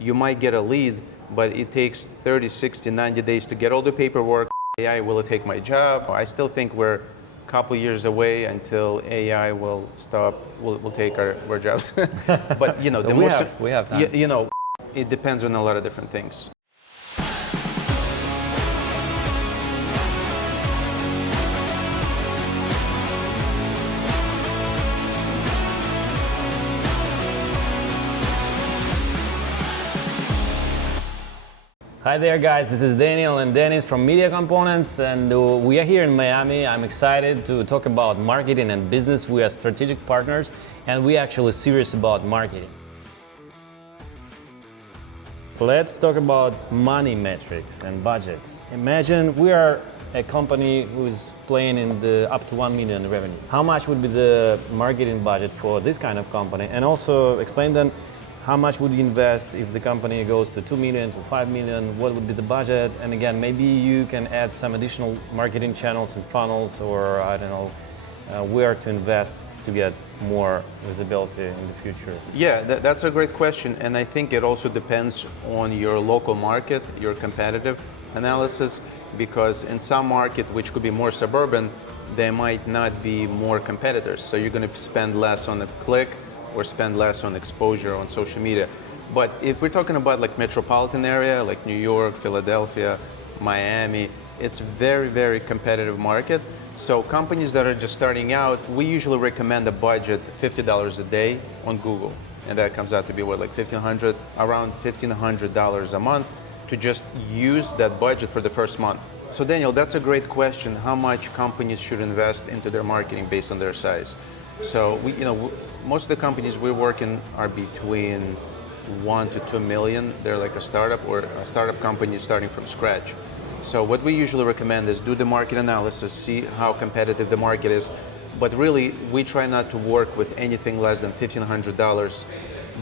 you might get a lead, but it takes 30, 60, 90 days to get all the paperwork. AI will take my job. I still think we're a couple years away until AI will take our jobs. But you know, So we have time. You know, it depends on a lot of different things. Hi there guys, this is Daniel and Dennis from Media Components, and we are here in Miami. I'm excited to talk about marketing and business. We are strategic partners and we are actually serious about marketing. Let's talk about money metrics and budgets. Imagine we are a company who's playing in the up to 1 million revenue. How much would be the marketing budget for this kind of company? And also explain them how much would you invest if the company goes to 2 million, to 5 million, what would be the budget? And again, maybe you can add some additional marketing channels and funnels, or I don't know, where to invest to get more visibility in the future. Yeah, that's a great question. And I think it also depends on your local market, your competitive analysis, because in some market, which could be more suburban, there might not be more competitors. So you're going to spend less on a click or spend less on exposure on social media. But if we're talking about like metropolitan area, like New York, Philadelphia, Miami, it's very, very competitive market. So companies that are just starting out, we usually recommend a budget $50 a day on Google. And that comes out to be what, like around $1,500 a month to just use that budget for the first month. So Daniel, that's a great question. How much companies should invest into their marketing based on their size? So most of the companies we work in are between 1 to 2 million. They're like a startup or a startup company starting from scratch. So what we usually recommend is do the market analysis, see how competitive the market is. But really, we try not to work with anything less than $1,500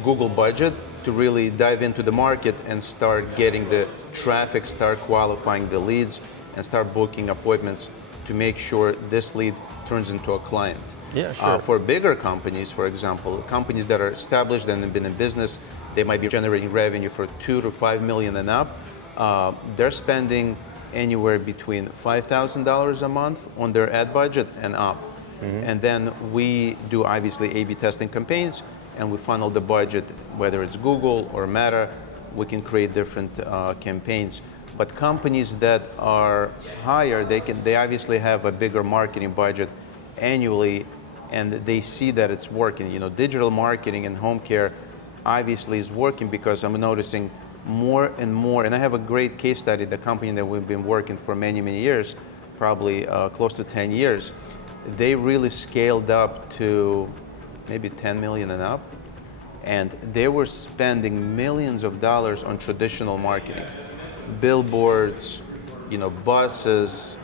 Google budget to really dive into the market and start getting the traffic, start qualifying the leads, and start booking appointments to make sure this lead turns into a client. Yeah, sure. For bigger companies, for example, companies that are established and have been in business, they might be generating revenue for 2 to 5 million and up. They're spending anywhere between $5,000 a month on their ad budget and up. Mm-hmm. And then we do obviously A/B testing campaigns, and we funnel the budget, whether it's Google or Meta. We can create different campaigns. But companies that are higher, they obviously have a bigger marketing budget annually, and they see that it's working. You know, digital marketing and home care obviously is working because I'm noticing more and more, and I have a great case study, the company that we've been working for many, many years, probably close to 10 years. They really scaled up to maybe 10 million and up, and they were spending millions of dollars on traditional marketing. Billboards, buses,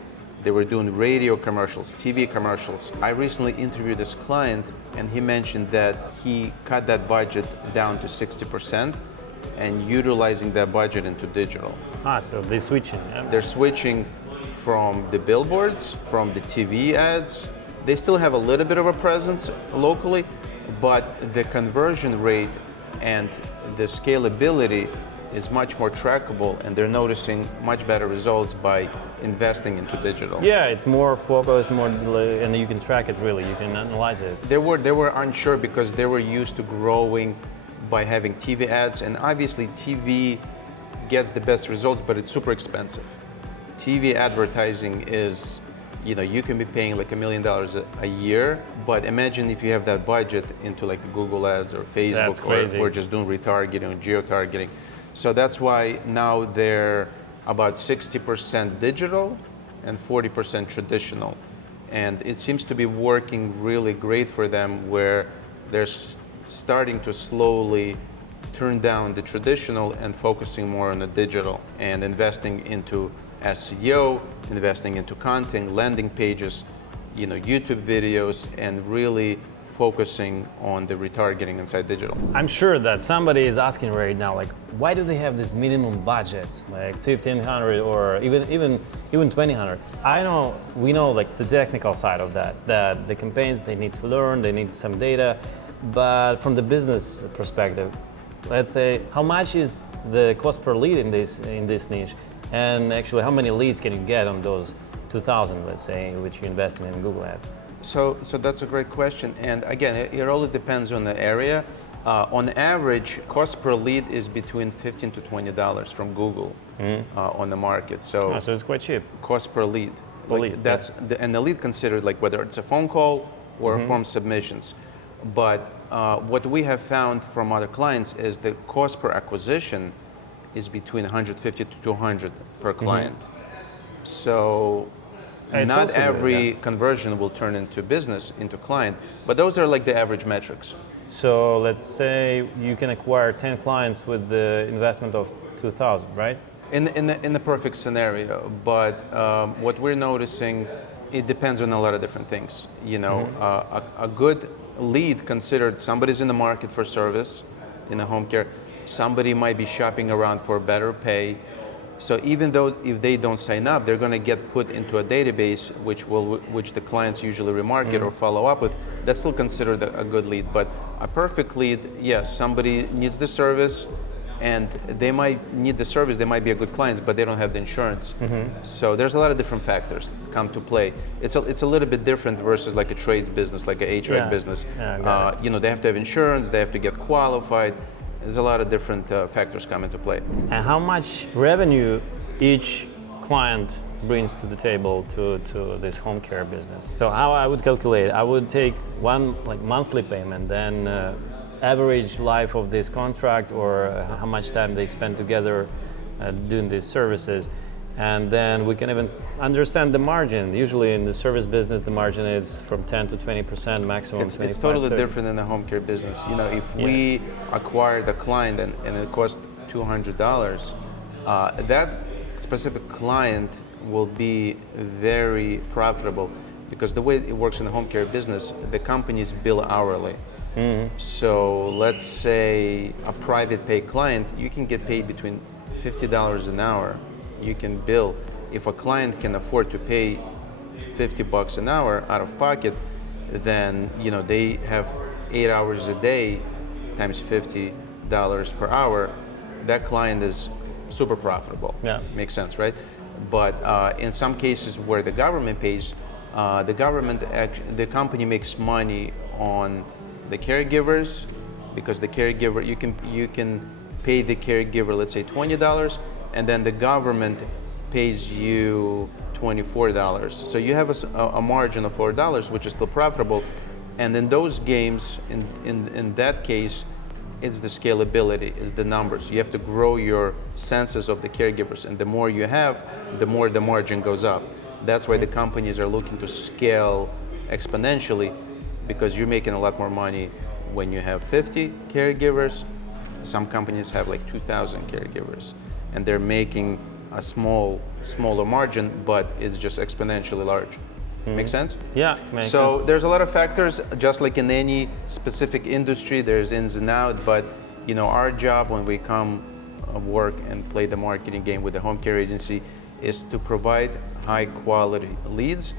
they were doing radio commercials, TV commercials. I recently interviewed this client, and he mentioned that he cut that budget down to 60% and utilizing that budget into digital. So they're switching. Yeah. They're switching from the billboards, from the TV ads. They still have a little bit of a presence locally, but the conversion rate and the scalability is much more trackable, and they're noticing much better results by investing into digital. Yeah, it's more focused, and you can track it really, you can analyze it. They were unsure because they were used to growing by having TV ads, and obviously TV gets the best results, but it's super expensive. TV advertising is, you can be paying like $1 million a year, but imagine if you have that budget into like Google ads or Facebook or just doing retargeting or geo-targeting. So that's why now they're about 60% digital and 40% traditional. And it seems to be working really great for them, where they're starting to slowly turn down the traditional and focusing more on the digital and investing into SEO, investing into content, landing pages, YouTube videos, and really focusing on the retargeting inside digital. I'm sure that somebody is asking right now, like, why do they have these minimum budgets, like $1,500 or even $2,000? We know like the technical side of that the campaigns, they need to learn, they need some data, but from the business perspective, let's say, how much is the cost per lead in this niche, and actually how many leads can you get on those 2,000, let's say, which you invested in Google Ads? So that's a great question, and again, it all depends on the area. On average, cost per lead is between $15 to $20 from Google on the market. So it's quite cheap. Cost per lead. Per lead, that's and the lead considered like whether it's a phone call or a form submissions. But what we have found from other clients is the cost per acquisition is between 150 to 200 per client. So It's not also good, every yeah. conversion will turn into business, into client, but those are like the average metrics. So let's say you can acquire 10 clients with the investment of 2,000, right? In the perfect scenario, but what we're noticing, it depends on a lot of different things. You know, a good lead considered somebody's in the market for service in the home care, somebody might be shopping around for better pay. So even though if they don't sign up, they're going to get put into a database which the clients usually remarket or follow up with. That's still considered a good lead. But a perfect lead, yes, somebody needs the service, and they might need the service. They might be a good client, but they don't have the insurance. So there's a lot of different factors come to play. It's a little bit different versus like a trades business, like a HVAC business. You know, they have to have insurance. They have to get qualified. There's a lot of different factors come into play. And how much revenue each client brings to the table to this home care business? So how I would calculate, I would take one like monthly payment, then average life of this contract, or how much time they spend together doing these services, and then we can even understand the margin. Usually in the service business, the margin is from 10 to 20%, maximum 25, It's totally 30. different in the home care business. You know, if we acquired a client and it cost $200, that specific client will be very profitable, because the way it works in the home care business, the companies bill hourly. So let's say a private pay client, you can get paid between $50 an hour. You can bill. If a client can afford to pay $50 an hour out of pocket, then you know they have 8 hours a day times $50 per hour. That client is super profitable. Yeah. Makes sense, right? But in some cases where the government pays, the company makes money on the caregivers, because the caregiver, you can pay the caregiver, let's say $20, and then the government pays you $24. So you have a margin of $4, which is still profitable. And in those games, in that case, it's the scalability, it's the numbers. You have to grow your census of the caregivers, and the more you have, the more the margin goes up. That's why the companies are looking to scale exponentially, because you're making a lot more money when you have 50 caregivers. Some companies have like 2,000 caregivers, and they're making a smaller margin, but it's just exponentially large. Make sense? Yeah, makes sense. So there's a lot of factors, just like in any specific industry, there's ins and outs, but you know, our job when we come work and play the marketing game with the home care agency is to provide high quality leads,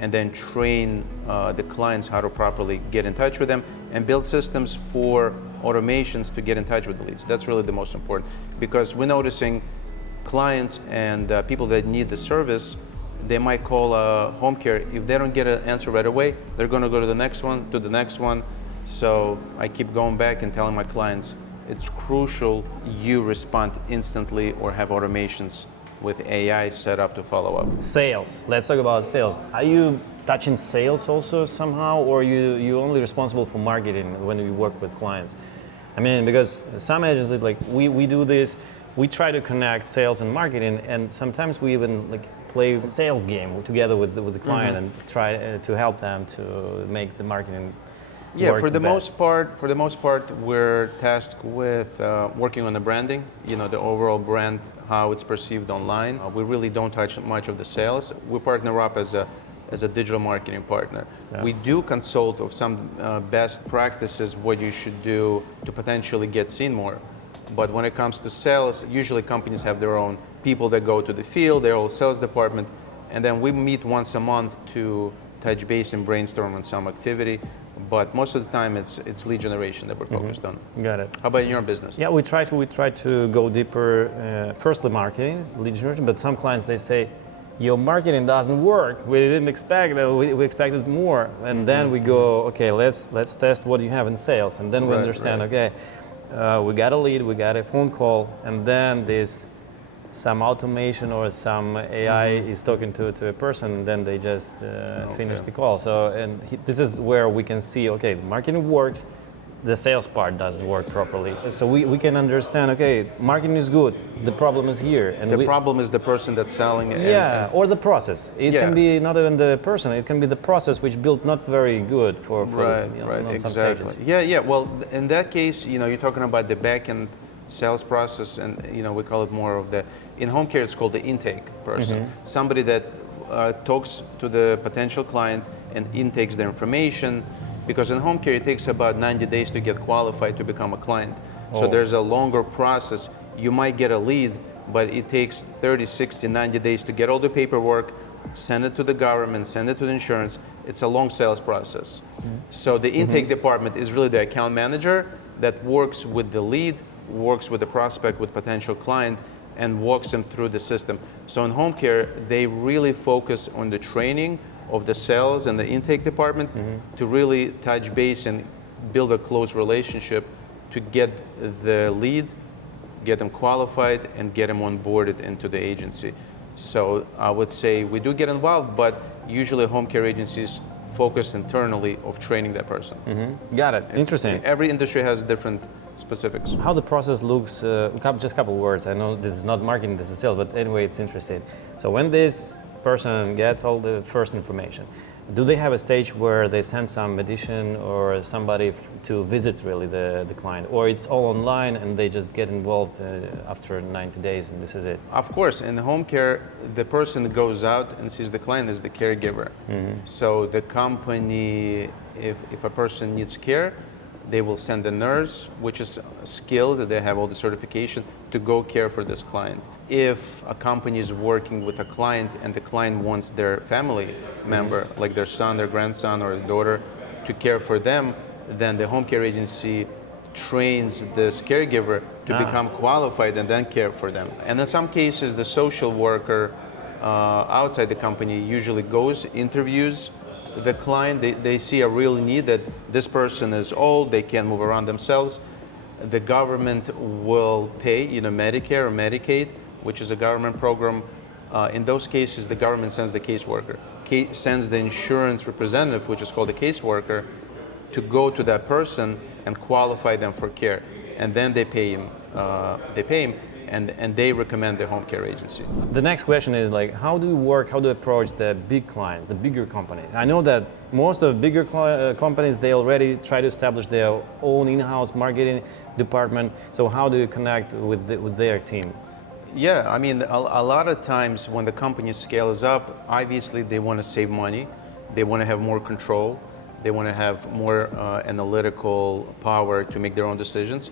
and then train the clients how to properly get in touch with them, and build systems for automations to get in touch with the leads. That's really the most important, because we're noticing clients and people that need the service, they might call home care. If they don't get an answer right away, they're going to go to the next one. So I keep going back and telling my clients, it's crucial you respond instantly or have automations with AI set up to follow up. Sales. Let's talk about sales. Are you touching sales also somehow, or you only responsible for marketing when you work with clients? I mean, because some agencies, like we do this, we try to connect sales and marketing, and sometimes we even like play a sales game together with the client and try to help them to make the marketing work for the best. most part, we're tasked with working on the branding, you know, the overall brand, how it's perceived online. We really don't touch much of the sales. We partner up as a digital marketing partner. Yeah. We do consult of some best practices, what you should do to potentially get seen more. But when it comes to sales, usually companies have their own people that go to the field, their own sales department, and then we meet once a month to touch base and brainstorm on some activity. but most of the time it's lead generation that we're focused on. Got it. How about in your business? Yeah, we try to go deeper. First, the marketing, lead generation, but some clients they say, "Your marketing doesn't work. We didn't expect that. We expected more." And then we go, "Okay, let's test what you have in sales." And then we understand, okay, we got a lead, we got a phone call, and then there's some automation or some AI is talking to a person, and then they just finish the call. So, this is where we can see, okay, marketing works, the sales part doesn't work properly. So we can understand, okay, marketing is good, the problem is here. And the problem is the person that's selling. Or the process. It can be not even the person, it can be the process which built not very good for some stages. Yeah. Well, in that case, you're talking about the back-end sales process, and we call it more of in home care it's called the intake person. Somebody that talks to the potential client and intakes their information, because in home care it takes about 90 days to get qualified to become a client. So there's a longer process. You might get a lead, but it takes 30, 60, 90 days to get all the paperwork, send it to the government, send it to the insurance. It's a long sales process. So the intake department is really the account manager that works with the lead, works with the prospect, with potential client, and walks them through the system. So in home care, they really focus on the training of the sales and the intake department to really touch base and build a close relationship to get the lead, get them qualified, and get them onboarded into the agency. So I would say we do get involved, but usually home care agencies focus internally of training that person. Got it. Interesting. Every industry has different specifics. How the process looks, just a couple words. I know this is not marketing, this is sales, but anyway, it's interesting. So when this person gets all the first information, do they have a stage where they send some medicine or somebody to visit really the client, or it's all online and they just get involved after 90 days and this is it? Of course, in home care, the person goes out and sees the client as the caregiver. So the company, if a person needs care, they will send a nurse, which is skilled, they have all the certification, to go care for this client. If a company is working with a client and the client wants their family member, like their son, their grandson, or daughter, to care for them, then the home care agency trains this caregiver to become qualified and then care for them. And in some cases, the social worker outside the company usually goes, interviews the client. They see a real need that this person is old, they can't move around themselves. The government will pay, Medicare or Medicaid, which is a government program. In those cases, the government sends the caseworker, sends the insurance representative, which is called a caseworker, to go to that person and qualify them for care. And then they pay him. And they recommend the home care agency. The next question is how do you approach the big clients, the bigger companies? I know that most of the bigger companies, they already try to establish their own in-house marketing department. So how do you connect with their team? Yeah, I mean, a lot of times when the company scales up, obviously they want to save money, they want to have more control, they want to have more analytical power to make their own decisions.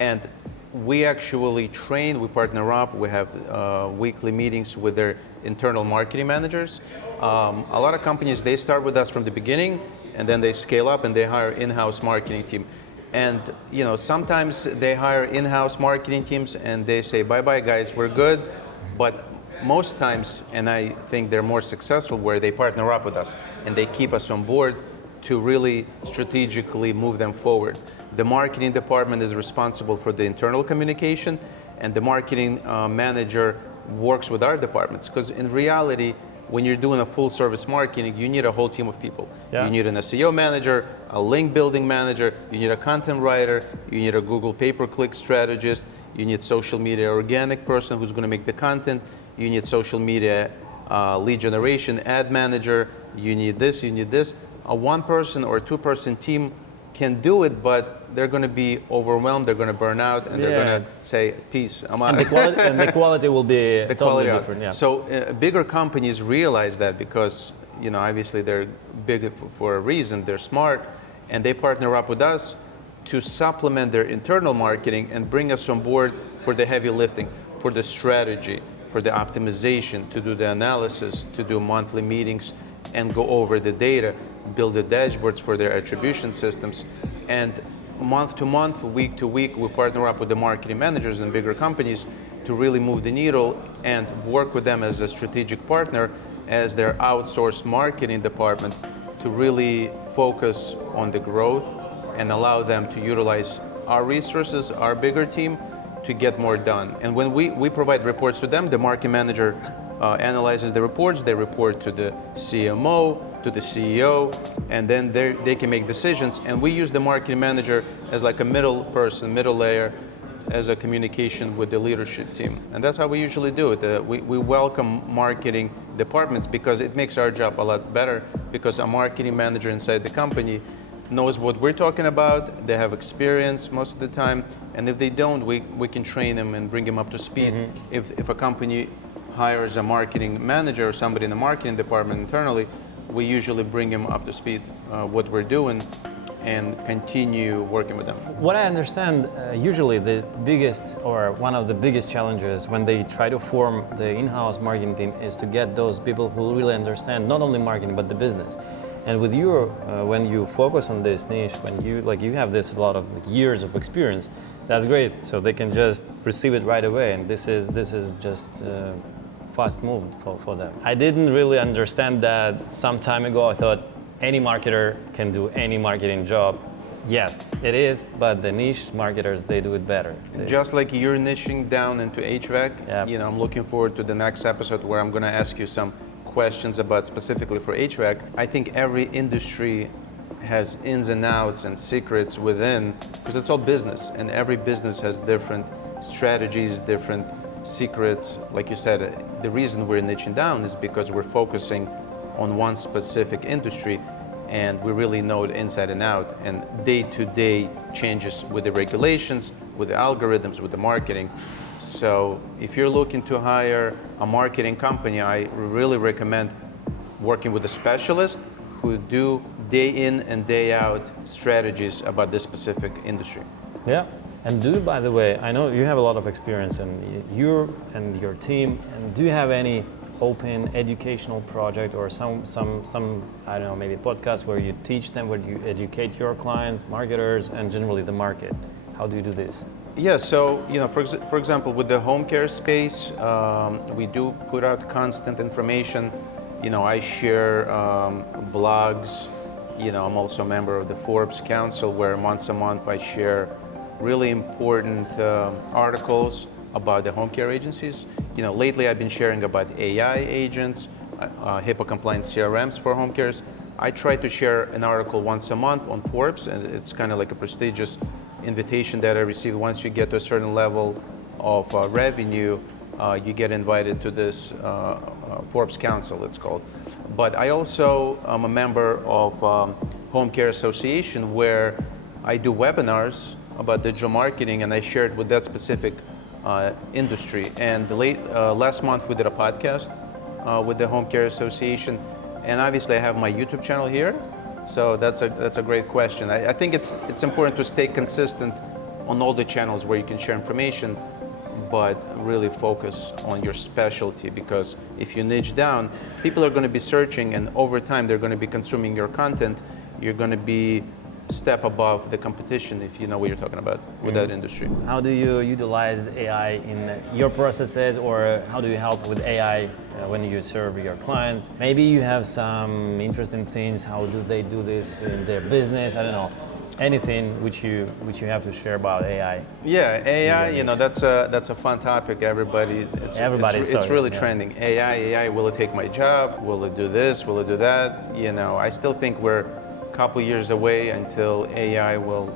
And we actually train, we partner up, we have weekly meetings with their internal marketing managers. A lot of companies, they start with us from the beginning and then they scale up and they hire in-house marketing team. And sometimes they hire in-house marketing teams and they say, bye-bye guys, we're good. But most times, and I think they're more successful, where they partner up with us and they keep us on board to really strategically move them forward. The marketing department is responsible for the internal communication, and the marketing manager works with our departments. Because in reality, when you're doing a full service marketing, you need a whole team of people. Yeah. You need an SEO manager, a link building manager, you need a content writer, you need a Google pay-per-click strategist, you need social media organic person who's going to make the content, you need social media lead generation ad manager, you need this, you need this. A one-person or two-person team can do it, but they're going to be overwhelmed, they're going to burn out, and they're going to say, peace, I'm out. And the quality will be totally different. Yeah. So bigger companies realize that because, obviously they're big for a reason, they're smart, and they partner up with us to supplement their internal marketing and bring us on board for the heavy lifting, for the strategy, for the optimization, to do the analysis, to do monthly meetings and go over the data. build the dashboards for their attribution systems. And month to month, week to week, we partner up with the marketing managers in bigger companies to really move the needle and work with them as a strategic partner, as their outsourced marketing department, to really focus on the growth and allow them to utilize our resources, our bigger team, to get more done. And when we provide reports to them, the marketing manager analyzes the reports, they report to the CMO, to the CEO, and then they can make decisions. And we use the marketing manager as like a middle person, middle layer, as a communication with the leadership team. And that's how we usually do it. We welcome marketing departments because it makes our job a lot better, because a marketing manager inside the company knows what we're talking about, they have experience most of the time, and if they don't, we can train them and bring them up to speed. If a company hires a marketing manager or somebody in the marketing department internally, we usually bring them up to speed what we're doing and continue working with them. What I understand, usually the biggest or one of the biggest challenges when they try to form the in-house marketing team is to get those people who really understand not only marketing but the business. And with you, when you focus on this niche, when you have this a lot of years of experience, that's great. So they can just receive it right away, and this is just fast move for them. I didn't really understand that some time ago. I thought any marketer can do any marketing job. Yes, it is, but the niche marketers, they do it better. Just like you're niching down into HVAC, Yep. I'm looking forward to the next episode where I'm going to ask you some questions about specifically for HVAC. I think every industry has ins and outs and secrets within, because it's all business, and every business has different strategies, different secrets. Like you said, the reason we're niching down is because we're focusing on one specific industry, and we really know it inside and out, and day-to-day changes with the regulations, with the algorithms, with the marketing. So if you're looking to hire a marketing company, I really recommend working with a specialist who do day in and day out strategies about this specific industry. Yeah. And by the way, I know you have a lot of experience in you and your team, and do you have any open educational project or some I don't know, maybe podcast where you teach them, where you educate your clients, marketers, and generally the market? How do you do this? Yeah, so for example, with the home care space, we do put out constant information. I share blogs. I'm also a member of the Forbes Council, where once a month I share really important articles about the home care agencies. Lately I've been sharing about AI agents, HIPAA-compliant CRMs for home cares. I try to share an article once a month on Forbes, and it's kind of like a prestigious invitation that I receive. Once you get to a certain level of revenue, you get invited to this Forbes Council, it's called. But I also am a member of Home Care Association, where I do webinars about digital marketing, and I shared with that specific industry. And last month we did a podcast with the Home Care Association, and obviously I have my YouTube channel here. So that's a great question. I think it's important to stay consistent on all the channels where you can share information, but really focus on your specialty, because if you niche down, people are going to be searching, and over time they're going to be consuming your content. You're going to be step above the competition, if you know what you're talking about with that industry. How do you utilize AI in your processes, or how do you help with AI when you serve your clients? Maybe you have some interesting things. How do they do this in their business? I don't know. Anything which you have to share about AI? Yeah, AI. That's a fun topic. It's really trending. AI. Will it take my job? Will it do this? Will it do that? I still think we're couple years away until AI will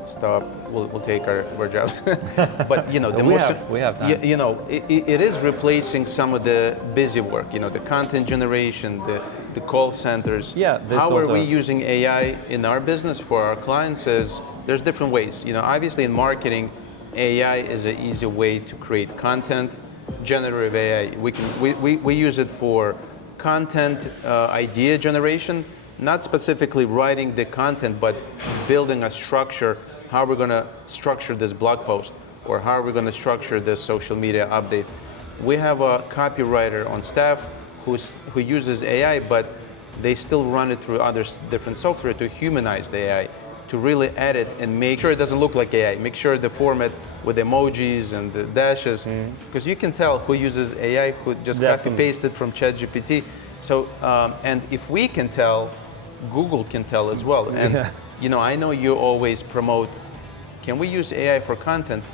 take our jobs. But so we have time. It is replacing some of the busy work. The content generation, the call centers. Yeah. How are we using AI in our business for our clients? There's different ways. Obviously in marketing, AI is an easy way to create content. Generative AI, we use it for content idea generation. Not specifically writing the content, but building a structure, how we're going to structure this blog post, or how we're going to structure this social media update. We have a copywriter on staff who uses AI, but they still run it through other different software to humanize the AI, to really edit and make sure it doesn't look like AI. Make sure the format with emojis and the dashes, because you can tell who uses AI, who just copy pasted from ChatGPT. So, and if we can tell, Google can tell as well. And you know, I know you always promote, can we use AI for content?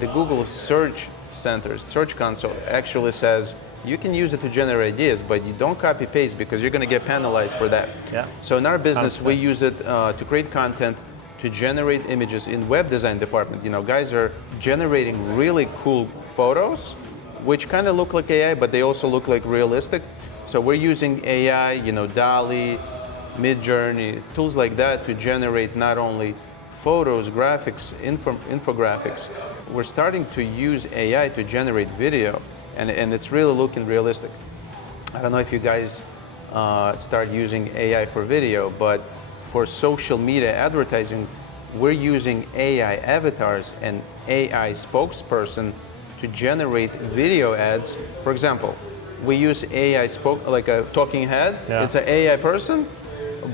The Google Search Center, Search Console actually says you can use it to generate ideas, but you don't copy paste because you're going to get penalized for that. Yeah. So in our business, 100%. we use it to create content, to generate images. In web design department, you know, guys are generating really cool photos, which kind of look like AI, but they also look like realistic. So we're using AI, you know, DALL-E, Midjourney, tools like that to generate not only photos, graphics, infographics. We're starting to use AI to generate video, and it's really looking realistic. I don't know if you guys start using AI for video, but for social media advertising, we're using AI avatars and AI spokesperson to generate video ads. For example, we use AI like a talking head. Yeah. It's an AI person,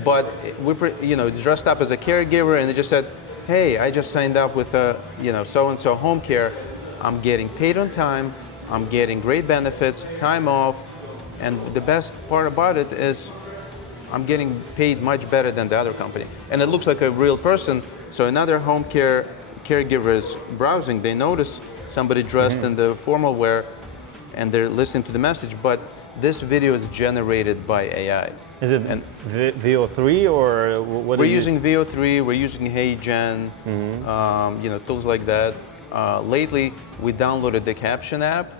but we, you know, dressed up as a caregiver, and they just said, "Hey, I just signed up with you know, so-and-so home care. I'm getting paid on time. I'm getting great benefits, time off, and the best part about it is I'm getting paid much better than the other company." And it looks like a real person. So another home care caregivers browsing, they notice somebody dressed in the formal wear, and they're listening to the message, but this video is generated by AI. Is it VO3 or what? We're using VO3, we're using HeyGen, you know, tools like that. Lately, we downloaded the Caption app.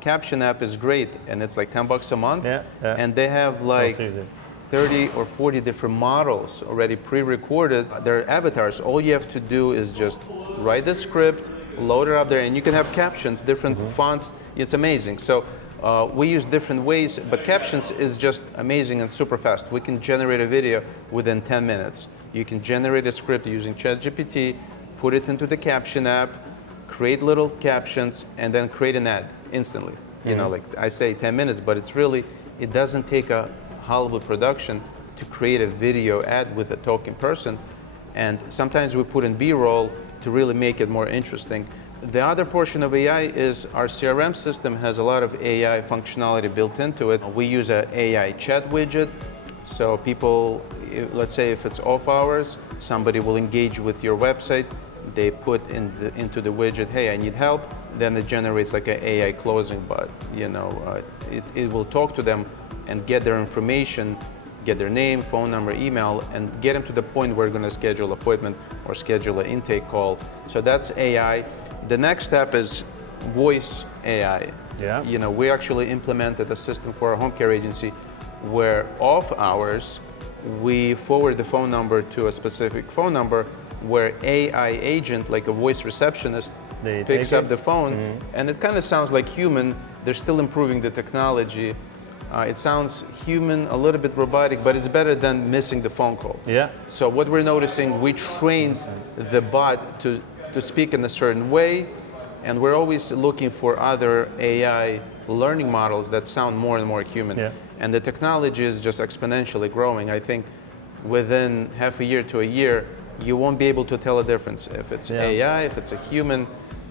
Caption app is great, and it's like $10 a month. Yeah, yeah. And they have like 30 or 40 different models already pre-recorded. They're avatars. All you have to do is just write the script, load it up there, and you can have captions, different fonts. It's amazing. So we use different ways, but captions is just amazing and super fast. We can generate a video within 10 minutes. You can generate a script using ChatGPT, put it into the Caption app, create little captions, and then create an ad instantly. You know, like I say 10 minutes, but it's really, it doesn't take a Hollywood production to create a video ad with a talking person. And sometimes we put in B-roll to really make it more interesting. The other portion of AI is our CRM system has a lot of AI functionality built into it. We use an AI chat widget. So people, let's say if it's off hours, somebody will engage with your website. They put into the widget, "Hey, I need help." Then it generates like an AI closing bot. You know, it will talk to them and get their information, get their name, phone number, email, and get them to the point where we're going to schedule an appointment or schedule an intake call. So that's AI. The next step is voice AI. Yeah. You know, we actually implemented a system for a home care agency where off hours, we forward the phone number to a specific phone number where AI agent, like a voice receptionist, picks up the phone, and it kind of sounds like human. They're still improving the technology. It sounds human, a little bit robotic, but it's better than missing the phone call. Yeah. So what we're noticing, we trained the bot to speak in a certain way, and we're always looking for other AI learning models that sound more and more human. Yeah. And the technology is just exponentially growing. I think within half a year to a year, you won't be able to tell a difference. If it's AI, if it's a human,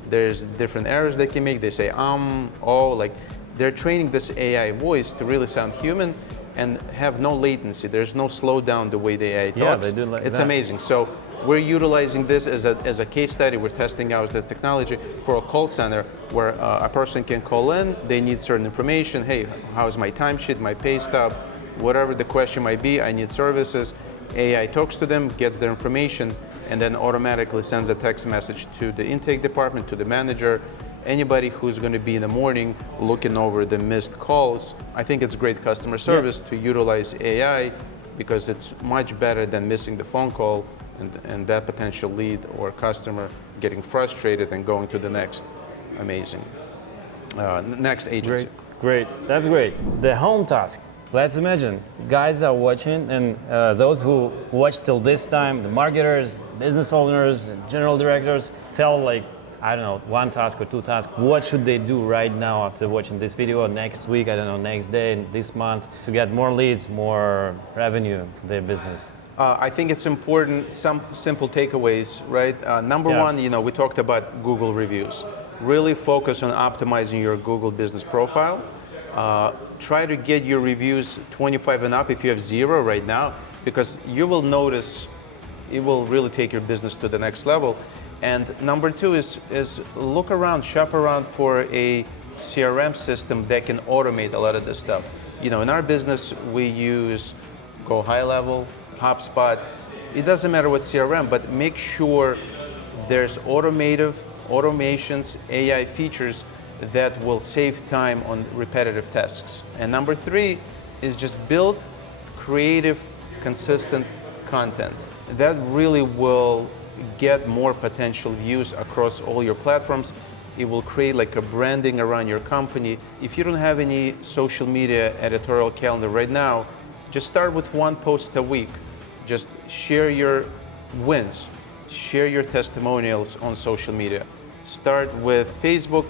there's different errors they can make. They say, oh, like they're training this AI voice to really sound human and have no latency. There's no slowdown the way the AI talks. Yeah, they do like it's that. amazing. So we're utilizing this as a case study. We're testing out this technology for a call center where a person can call in, they need certain information. Hey, how's my timesheet, my pay stub, whatever the question might be, I need services. AI talks to them, gets their information, and then automatically sends a text message to the intake department, to the manager, anybody who's going to be in the morning looking over the missed calls. I think it's great customer service to utilize AI because it's much better than missing the phone call and that potential lead or customer getting frustrated and going to the next amazing, next agency. Great, that's great. The home task. Let's imagine guys are watching, and those who watch till this time, the marketers, business owners, and general directors, tell like I don't know, 1 task or 2 tasks, what should they do right now after watching this video, or next week, I don't know, next day, this month, to get more leads, more revenue for their business? I think it's important, some simple takeaways, right? Number one, we talked about Google reviews. Really focus on optimizing your Google business profile. Try to get your reviews 25 and up if you have 0 right now, because you will notice it will really take your business to the next level. And number 2 is look around, shop around for a CRM system that can automate a lot of this stuff. In our business, we use Go High Level, HubSpot. It doesn't matter what CRM, but make sure there's automations, AI features that will save time on repetitive tasks. And number 3 is just build creative, consistent content. That really will get more potential views across all your platforms. It will create like a branding around your company. If you don't have any social media editorial calendar right now, just start with 1 post a week. Just share your wins, share your testimonials on social media. Start with Facebook,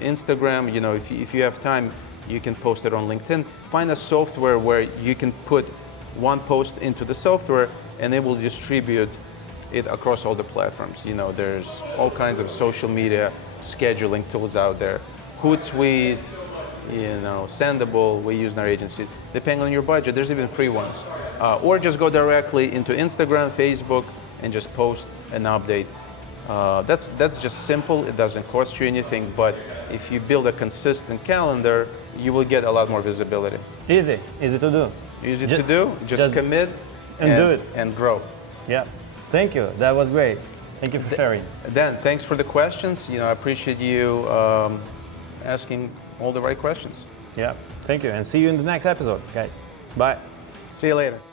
Instagram. If you have time, you can post it on LinkedIn. Find a software where you can put 1 post into the software and it will distribute it across all the platforms. There's all kinds of social media scheduling tools out there. Hootsuite, Sendable, we use in our agency. Depending on your budget, there's even free ones. Or just go directly into Instagram, Facebook, and just post an update. That's just simple. It doesn't cost you anything, but if you build a consistent calendar, you will get a lot more visibility. Easy to do. Easy to do. Just commit and do it and grow. Yeah. Thank you. That was great. Thank you for sharing. Dan, thanks for the questions. I appreciate you asking all the right questions. Yeah. Thank you. And see you in the next episode, guys. Bye. See you later.